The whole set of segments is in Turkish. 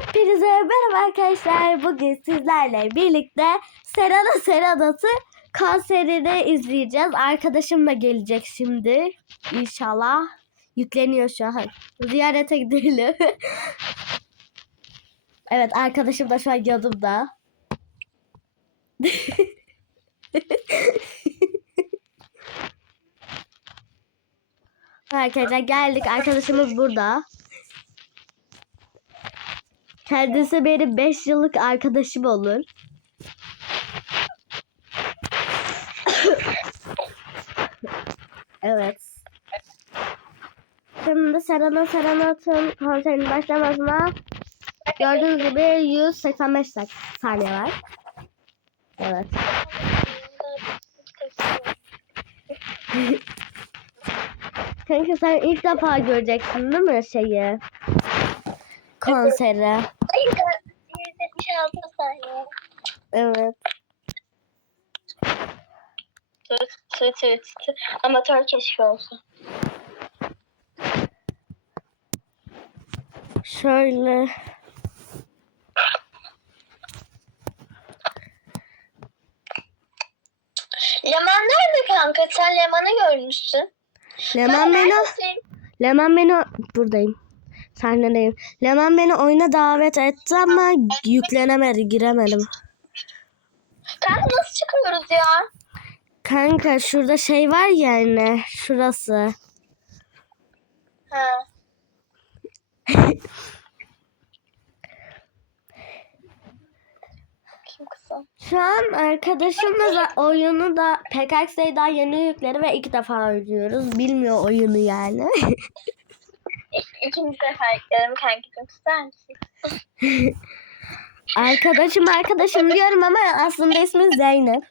Hepinize merhaba arkadaşlar. Bugün sizlerle birlikte Serana Serenat'ı konserini izleyeceğiz. Arkadaşım da gelecek şimdi. İnşallah. Yükleniyor şu an. Ziyarete gidelim. evet arkadaşım da şu an yanımda. Arkadaşlar geldik. Arkadaşımız burada. Kendisi benim 5 yıllık arkadaşım olur. evet. Şimdi Serena Serenat'ın konserinin başlamasına gördüğünüz gibi 185 dak- saniye var. Evet. Kanka sen ilk defa göreceksin değil mi şeyi? Konseri. Hayır, 176 saniye. Evet. Amatör keşke olsun. Şöyle. Leman nerede kanka? Sen Leman'ı görmüşsün. Leman beni? Leman beni buradayım. Sahnedeyim. Leman beni oyuna davet etti ama yüklenemedi, giremedim. Ya? Kanka şurada şey var ya anne, şurası. Ha. Kim kızım? Şu an arkadaşımla da oyunu da PKX'yi daha yeni yükledi ve ilk defa oynuyoruz. Bilmiyor oyunu yani. İkinci sefer yükledim kankacığım ister misin? arkadaşım arkadaşım diyorum ama aslında ismi Zeynep.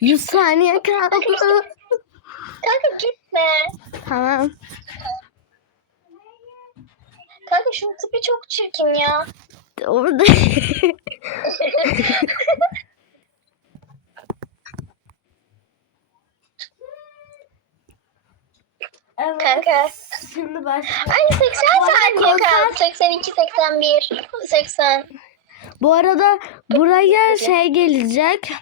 Yüz saniye kaldı. Kanka gitme. tamam. Kanka şunun tipi çok çirkin ya. Orada. evet. Kanka. Şimdi baş. Ay 80 saniye kaldı. 82, 81, 80. Bu arada buraya şey gelecek.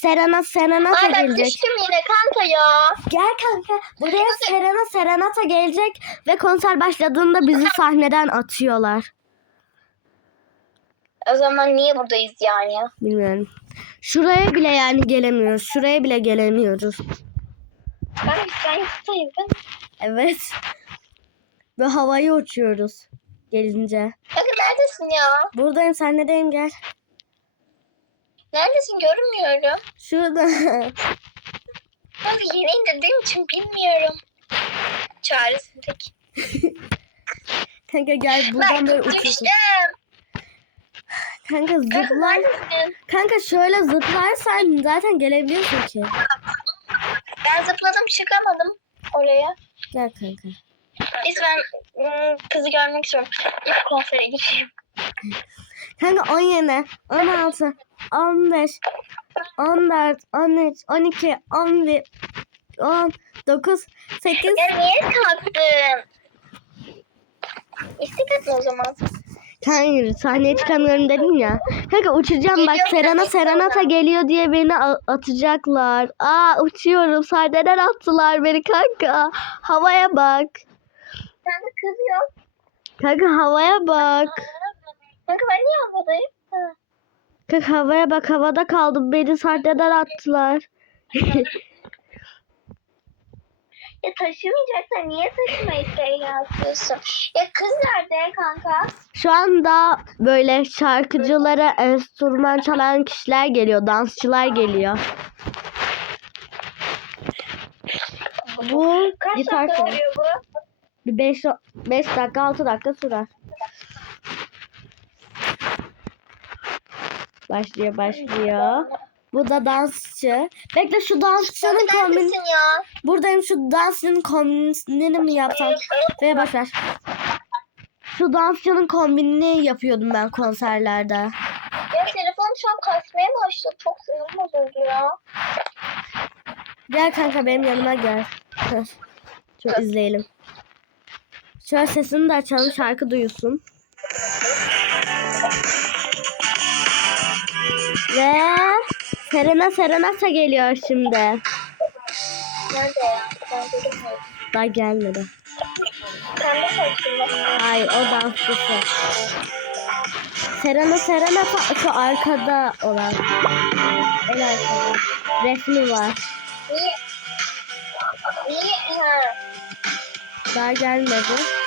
Serena Serenata Ay ben gelecek. düştüm yine kanka ya. Gel kanka. Buraya Serena Serenata gelecek ve konser başladığında bizi sahneden atıyorlar. O zaman niye buradayız yani? Bilmiyorum. Şuraya bile yani gelemiyoruz. Şuraya bile gelemiyoruz. Ben sen yapsaydın. Evet. Ve havaya uçuyoruz gelince. Kanka neredesin ya? Buradayım sahnedeyim gel. Neredesin görünmüyorum. Şurada. Kanka yeni indirdiğim için bilmiyorum. Çaresizlik. Kanka gel buradan böyle Ben uçuyorsun. düştüm. Kanka zıplar. Kanka şöyle zıplarsan zaten gelebiliyorsun ki. Ben zıpladım çıkamadım oraya. Gel kanka. Neyse ben ım, kızı görmek istiyorum. İlk konsere gideyim. Kanka 17, 16, 15, 14, 13, 12, 11, 10, 9, 8. Ya niye kalktın? İstek etme o zaman. Hayır sahneye çıkamıyorum dedim ya. Kanka uçacağım bak Serena Serenata geliyor diye beni atacaklar. Aa uçuyorum sahneden attılar beni kanka. Havaya bak. Sen de kız yok. Kanka havaya bak. Kanka ben niye havadayım? Kanka havaya bak havada kaldım beni sahneden attılar. Ya taşımayacaksan niye taşıma isteği yapıyorsun? Ya kız nerede kanka? Şu anda böyle şarkıcılara enstrüman çalan kişiler geliyor, dansçılar geliyor. Bu Kaç gitar dakika sürüyor bu? 5 5 dakika 6 dakika sürer. Başlıyor başlıyor. Bu da dansçı. Bekle şu dansçının Kanka kombin. neredesin ya? Buradayım şu dansçının kombinini mi yapsam? Ve boş ver. Şu dansçının kombinini yapıyordum ben konserlerde. Ya telefonum şu an kasmaya başladı. Çok sinirim bozuldu ya. Gel kanka benim yanıma gel. Şöyle izleyelim. Şöyle sesini de açalım şarkı duyulsun. Ve Serena Serenata geliyor şimdi. Nerede ya? Daha gelmedi. Hayır o dansçısı. Serena Serenata şu arkada olan. En arkada. Resmi var. Niye? Niye? Ha. Daha gelmedi.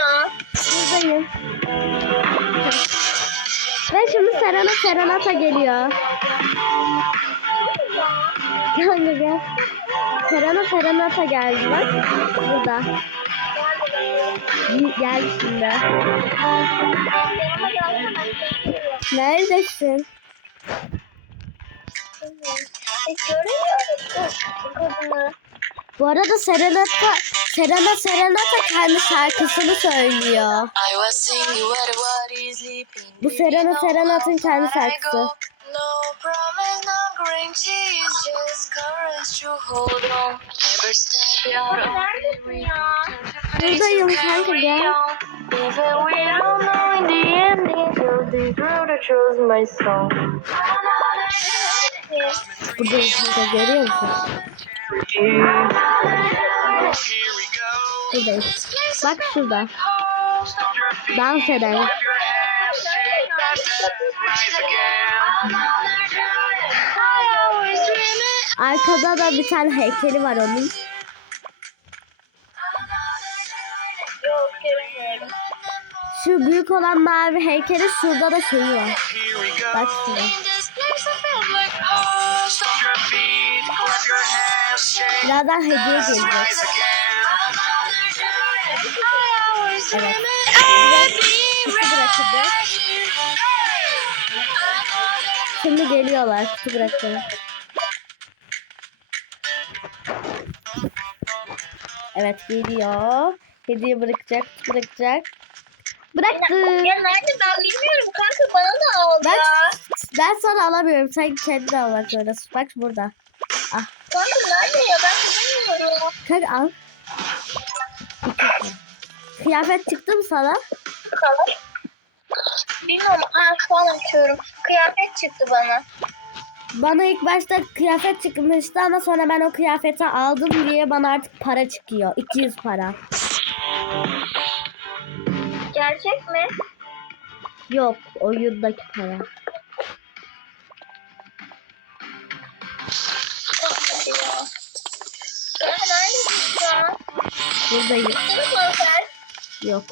Ya? Buradayım. Ve şimdi Serena Serenata geliyor. Gel gel. Serena Serenata geldi bak. Burada. Gel şimdi. Neredesin? Bu arada Serenata, Serena Serenata kendi şarkısını söylüyor. Bu Serena Serenat'ın kendi şarkısı. No promise, no guarantees, just courage to hold on. Never step out on Neredesin ya? Buradayım kanka gel. Buradayım kanka görüyor musun? Buradayım. Bak şurada. Dans eden. Arkada da bir tane heykeli var onun. Şu büyük olan mavi heykeli şurada da şeyi var. Bak şurada. Birazdan hediye gelecek. Evet. Kutu bırakıldı. Şimdi geliyorlar. Kutu bırakıyor. Evet geliyor. Hediye bırakacak. Bırakacak. Bıraktı. Ya nerede ben bilmiyorum kanka bana da al Bak ya. ben sana alamıyorum. Sen kendi almak zorundasın. Bak burada. Ah. Kanka nerede ya ben bilmiyorum. Kanka al. Kıyafet çıktı mı sana? Bilmiyorum. Ha şu an açıyorum. Kıyafet çıktı bana. Bana ilk başta kıyafet çıkmıştı ama sonra ben o kıyafeti aldım diye bana artık para çıkıyor. 200 para. Gerçek mi? Yok oyundaki para. Buradayım. Yok.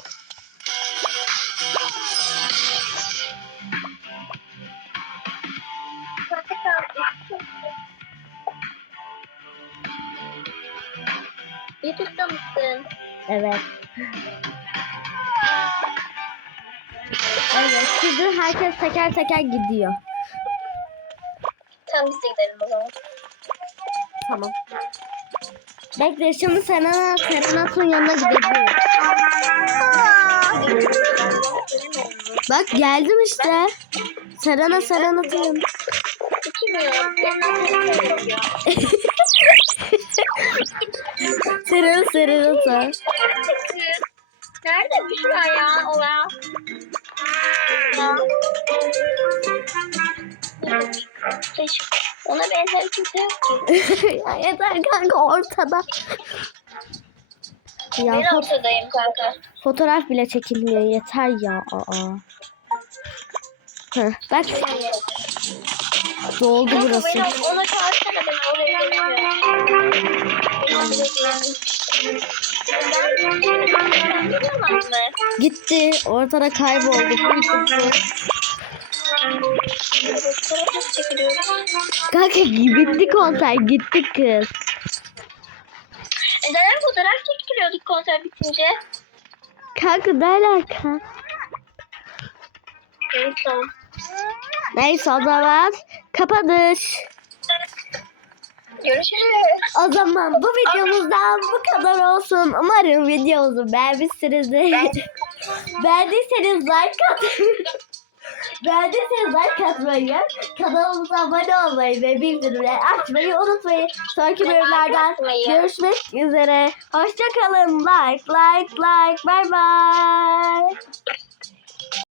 YouTube'da mısın? Evet. Evet. Şimdi herkes teker teker gidiyor. Tamam biz de gidelim o zaman. Tamam. Bekle şimdi Serena, Serenat'ın yanına gidelim. Bak geldim işte. Serena Serenat'ın yanına. Serena Serenat'a. Nerede Büşra ya? O ya. Ona benzer kimse yok ki. Ya Yeter kanka ortada. Ya Ben ortadayım kanka. fotoğraf bile çekilmiyor yeter ya. Aa. Heh, bak doldu Kanka burası. beni ona çağırsana ben oraya? Gitti ortada kayboldu. Fotoğraf çekiliyoruz. Kanka bitti konser gitti kız. E neden fotoğraf çekiliyorduk konser bitince? Kanka ne alaka? Tamam. Neyse o zaman kapanış. Görüşürüz. O zaman bu videomuzdan bu kadar olsun. Umarım videomuzu beğenmişsinizdir. Beğendiyseniz like atın. beğendiyseniz like atmayı, kanalımıza abone olmayı ve bildirimleri açmayı unutmayın. Sonraki bölümlerden görüşmek üzere. Hoşçakalın. Like, like, like. Bye bye.